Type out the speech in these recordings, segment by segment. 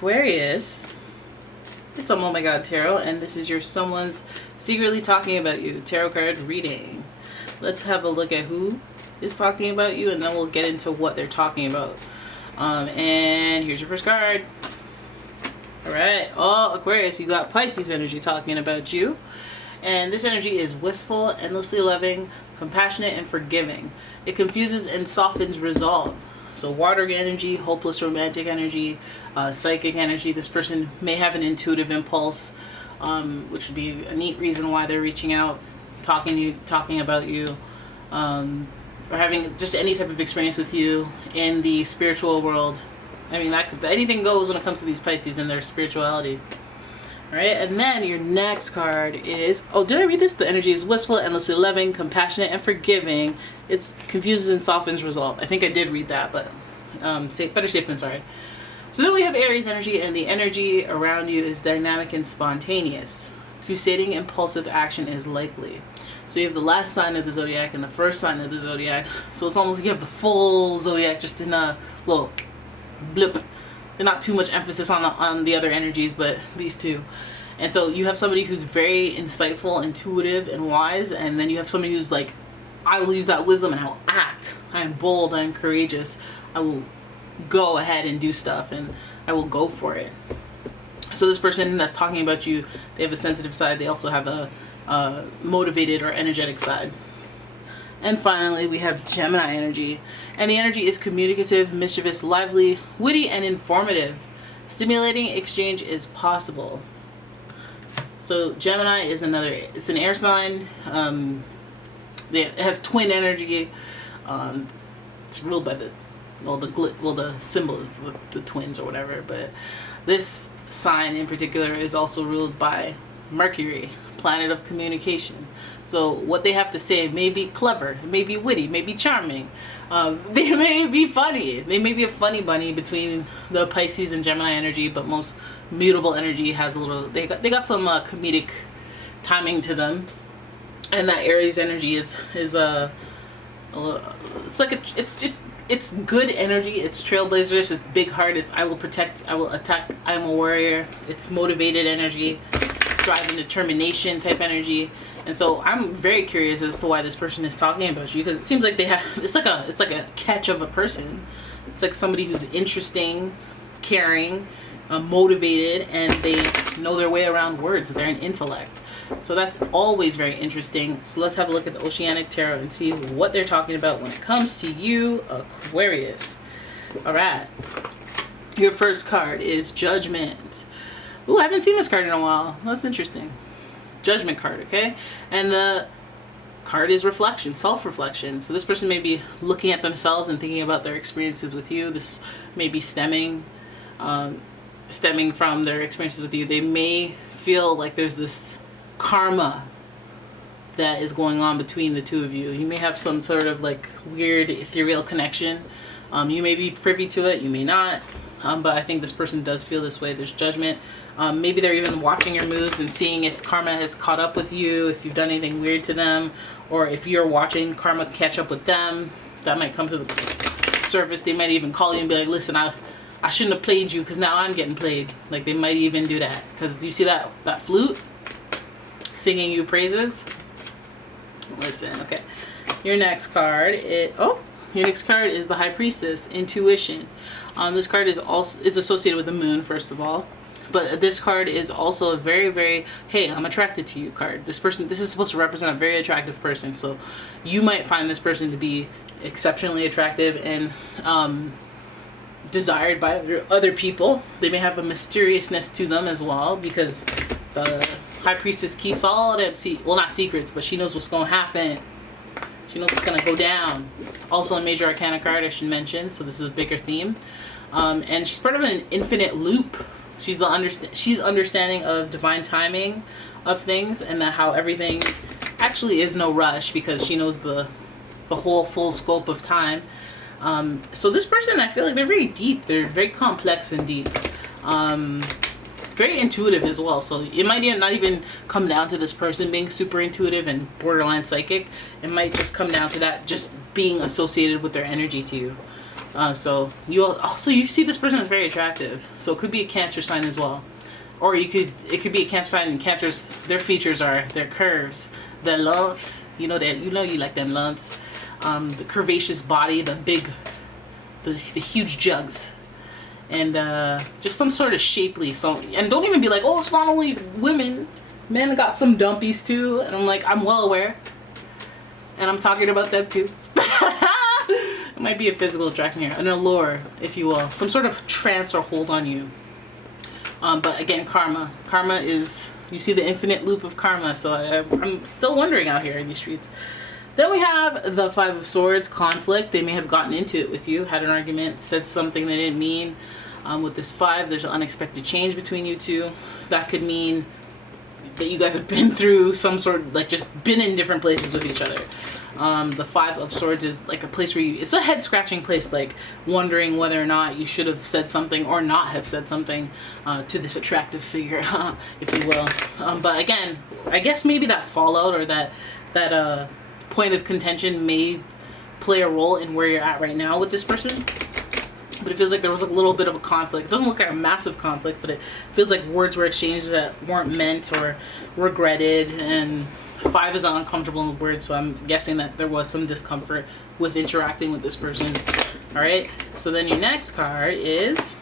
Aquarius, it's umomgtarot Tarot, and this is your someone's secretly talking about you tarot card reading. Let's have a look at who is talking about you, and then we'll get into what they're talking about. And here's your first card. Alright, oh, Aquarius, you got Pisces energy talking about you. And this energy is wistful, endlessly loving, compassionate, and forgiving. It confuses and softens resolve. So water energy, hopeless romantic energy, psychic energy. This person may have an intuitive impulse, which would be a neat reason why they're reaching out, talking about you, or having just any type of experience with you in the spiritual world. I mean, anything goes when it comes to these Pisces and their spirituality. Alright, and then your next card is, oh, did I read this? The energy is wistful, endlessly loving, compassionate, and forgiving. It confuses and softens resolve. I think I did read that, but better safe than sorry. So then we have Aries energy, and the energy around you is dynamic and spontaneous. Crusading impulsive action is likely. So you have the last sign of the zodiac and the first sign of the zodiac. So it's almost like you have the full zodiac just in a little blip. Not too much emphasis on the other energies, but these two. And so you have somebody who's very insightful, intuitive, and wise, and then you have somebody who's like, I will use that wisdom and I will act. I am bold, I am courageous. I will go ahead and do stuff, and I will go for it. So this person that's talking about you, they have a sensitive side. They also have a motivated or energetic side. And finally, we have Gemini energy. And the energy is communicative, mischievous, lively, witty, and informative. Stimulating exchange is possible. So Gemini is it's an air sign. It has twin energy. It's ruled by the symbol is the twins or whatever. But this sign in particular is also ruled by Mercury, planet of communication. So what they have to say may be clever, it may be witty, may be charming. They may be funny. They may be a funny bunny between the Pisces and Gemini energy, but most mutable energy has a little. They got some comedic timing to them, and that Aries energy is a little, it's good energy. It's trailblazers. It's big heart. It's I will protect. I will attack. I am a warrior. It's motivated energy, drive and determination type energy. And so I'm very curious as to why this person is talking about you, because it seems like they have, it's like a catch of a person. It's like somebody who's interesting, caring, motivated, and they know their way around words. They're an intellect. So that's always very interesting. So let's have a look at the Oceanic Tarot and see what they're talking about when it comes to you, Aquarius. All right. Your first card is Judgment. Ooh, I haven't seen this card in a while. That's interesting. Judgment card, okay? And the card is reflection, self-reflection. So this person may be looking at themselves and thinking about their experiences with you. This may be stemming from their experiences with you. They may feel like there's this karma that is going on between the two of you. You may have some sort of like weird ethereal connection. You may be privy to it, you may not. But I think this person does feel this way. There's judgment. Maybe they're even watching your moves and seeing if karma has caught up with you, if you've done anything weird to them, or if you're watching karma catch up with them. That might come to the surface. They might even call you and be like, listen, I shouldn't have played you because now I'm getting played. Like they might even do that. Because do you see that flute singing you praises? Listen, okay. Your next card is, your next card is the High Priestess, Intuition. This card is associated with the moon, first of all. But this card is also a very, very, hey, I'm attracted to you card. This is supposed to represent a very attractive person. So you might find this person to be exceptionally attractive and desired by other people. They may have a mysteriousness to them as well, because the High Priestess keeps all of them, well, not secrets, but she knows what's going to happen. She knows what's going to go down. Also a major arcana card, I should mention, so this is a bigger theme. And she's part of an infinite loop. She's understanding of divine timing of things, and that how everything actually is no rush, because she knows the whole full scope of time. So this person, I feel like they're very deep. They're very complex and deep. Very intuitive as well. So it might not even come down to this person being super intuitive and borderline psychic. It might just come down to that just being associated with their energy to you. So you see this person is very attractive. So it could be a Cancer sign as well. Or it could be a Cancer sign, and Cancers, their features are their curves, the lumps, you like them lumps, the curvaceous body, the huge jugs, and just some sort of shapely. So, and don't even be like, oh, it's not only women, men got some dumpies too. And I'm like, I'm well aware, and I'm talking about them too. It might be a physical attraction here, an allure, if you will, some sort of trance or hold on you. But again, karma. Karma is, you see the infinite loop of karma. So I'm still wondering out here in these streets. Then we have the Five of Swords, conflict. They may have gotten into it with you, had an argument, said something they didn't mean. With this 5, there's an unexpected change between you two. That could mean that you guys have been through some sort of, like, just been in different places with each other. The Five of Swords is like a place where it's a head scratching place, like wondering whether or not you should have said something or not have said something to this attractive figure, if you will. But again, I guess maybe that fallout or that point of contention may play a role in where you're at right now with this person. But it feels like there was a little bit of a conflict. It doesn't look like a massive conflict, but it feels like words were exchanged that weren't meant or regretted. And 5 is an uncomfortable word, so I'm guessing that there was some discomfort with interacting with this person. All right, so then your next card is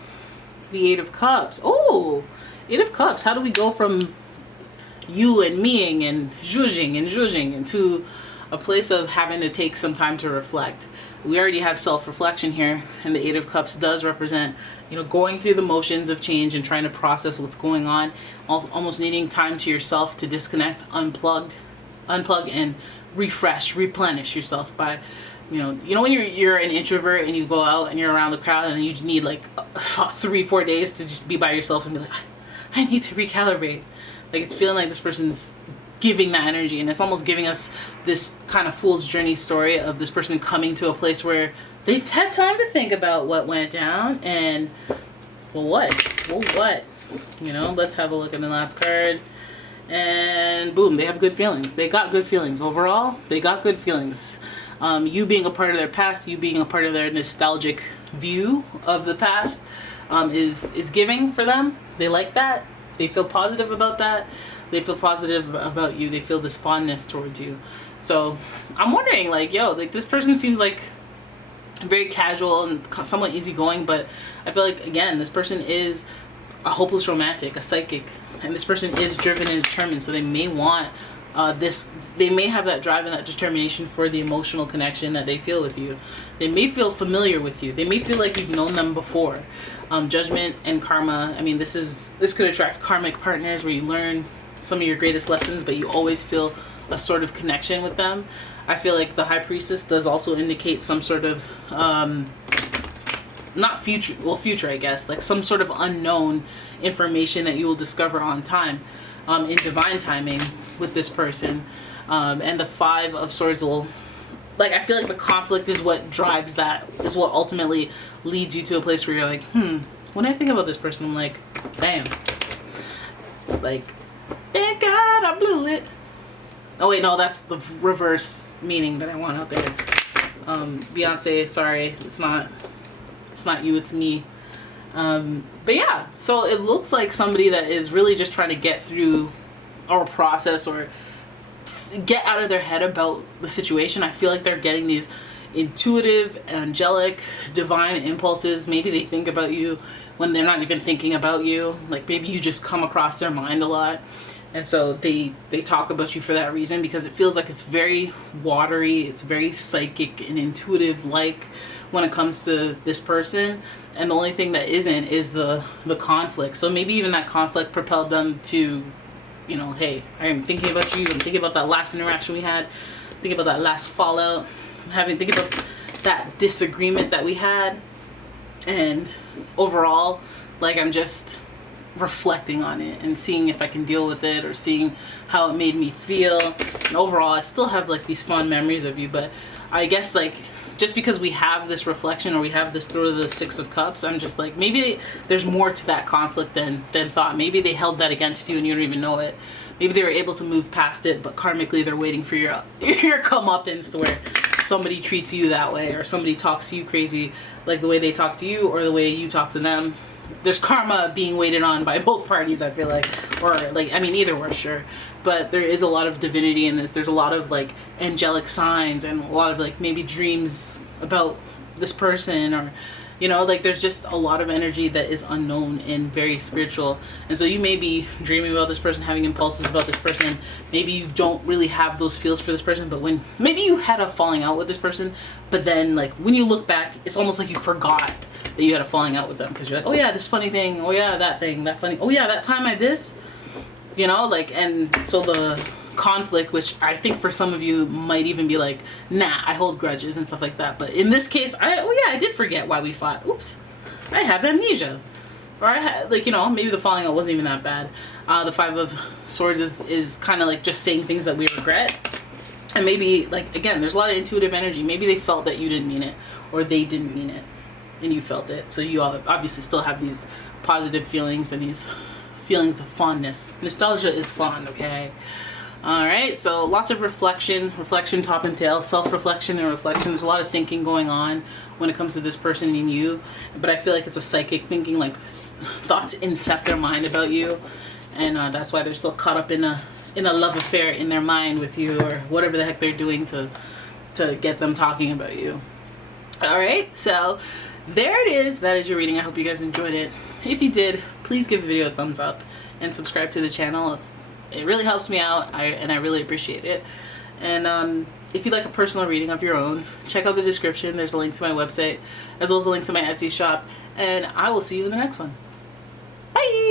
the 8 of Cups. Oh, 8 of Cups. How do we go from you and meing and judging into a place of having to take some time to reflect? We already have self-reflection here, and the 8 of Cups does represent, going through the motions of change and trying to process what's going on, almost needing time to yourself to disconnect, unplug and refresh, replenish yourself by, when you're an introvert and you go out and you're around the crowd and you need like 3-4 days to just be by yourself and be like, I need to recalibrate. Like, it's feeling like this person's giving that energy, and it's almost giving us this kind of fool's journey story of this person coming to a place where they've had time to think about what went down and what let's have a look at the last card, and boom, they have good feelings. They got good feelings overall. They got good feelings. You being a part of their past, you being a part of their nostalgic view of the past, is giving for them. They like that. They feel positive about that. They feel positive about you. They feel this fondness towards you. So I'm wondering, this person seems like very casual and somewhat easygoing, but I feel like, again, this person is a hopeless romantic, a psychic, and this person is driven and determined. So they may want they may have that drive and that determination for the emotional connection that they feel with you. They may feel familiar with you. They may feel like you've known them before. Judgment and karma. I mean, this could attract karmic partners where you learn some of your greatest lessons, but you always feel a sort of connection with them. I feel like the High Priestess does also indicate some sort of not future, I guess, like some sort of unknown information that you will discover on time, in divine timing with this person. And the 5 of Swords will, I feel like the conflict is what drives that, is what ultimately leads you to a place where you're like, when I think about this person, I'm like, damn, thank God I blew it. Oh wait, no, that's the reverse meaning that I want out there. Beyonce, sorry, it's not you, it's me. But yeah, so it looks like somebody that is really just trying to get through or process or get out of their head about the situation. I feel like they're getting these intuitive, angelic, divine impulses. Maybe they think about you when they're not even thinking about you. Like, maybe you just come across their mind a lot. And so they talk about you for that reason, because it feels like it's very watery, it's very psychic and intuitive when it comes to this person. And the only thing that isn't is the conflict. So maybe even that conflict propelled them to, hey, I'm thinking about you, I'm thinking about that last interaction we had, thinking about that last fallout, thinking about that disagreement that we had. And overall, I'm just reflecting on it and seeing if I can deal with it, or seeing how it made me feel. And overall, I still have these fond memories of you, but I guess just because we have this reflection, or we have this through the 6 of Cups, I'm just maybe there's more to that conflict than thought. Maybe they held that against you and you don't even know it. Maybe they were able to move past it, but karmically they're waiting for your comeuppance to where somebody treats you that way, or somebody talks to you crazy, like the way they talk to you or the way you talk to them. There's karma being waited on by both parties, I feel like. Or, like, I mean, either way, sure. But there is a lot of divinity in this. There's a lot of, like, angelic signs and a lot of, like, maybe dreams about this person, or, you know, like, there's just a lot of energy that is unknown and very spiritual. And so you may be dreaming about this person, having impulses about this person. Maybe you don't really have those feels for this person, but when maybe you had a falling out with this person, but then, like, when you look back, it's almost like you forgot that you had a falling out with them, because you're like, oh yeah, this funny thing, oh yeah, that thing, that funny, oh yeah, that time I this, you know, like. And so the conflict, which I think for some of you might even be like, nah, I hold grudges and stuff like that, but in this case, I did forget why we fought. Oops, I have amnesia. Or I had, like, you know, maybe the falling out wasn't even that bad. The Five of Swords is kind of like just saying things that we regret. And maybe, like, again, there's a lot of intuitive energy. Maybe they felt that you didn't mean it, or they didn't mean it, and you felt it. So you all obviously still have these positive feelings and these feelings of fondness. Nostalgia is fond, okay? Alright, so lots of reflection, top and tail, self-reflection and reflection. There's a lot of thinking going on when it comes to this person and you. But I feel like it's a psychic thinking, like thoughts incept their mind about you. And that's why they're still caught up in a love affair in their mind with you, or whatever the heck they're doing to get them talking about you. Alright, so there it is. That is your reading. I hope you guys enjoyed it. If you did, please give the video a thumbs up and subscribe to the channel. It really helps me out, and I really appreciate it. And if you'd like a personal reading of your own, check out the description. There's a link to my website, as well as a link to my Etsy shop. And I will see you in the next one. Bye!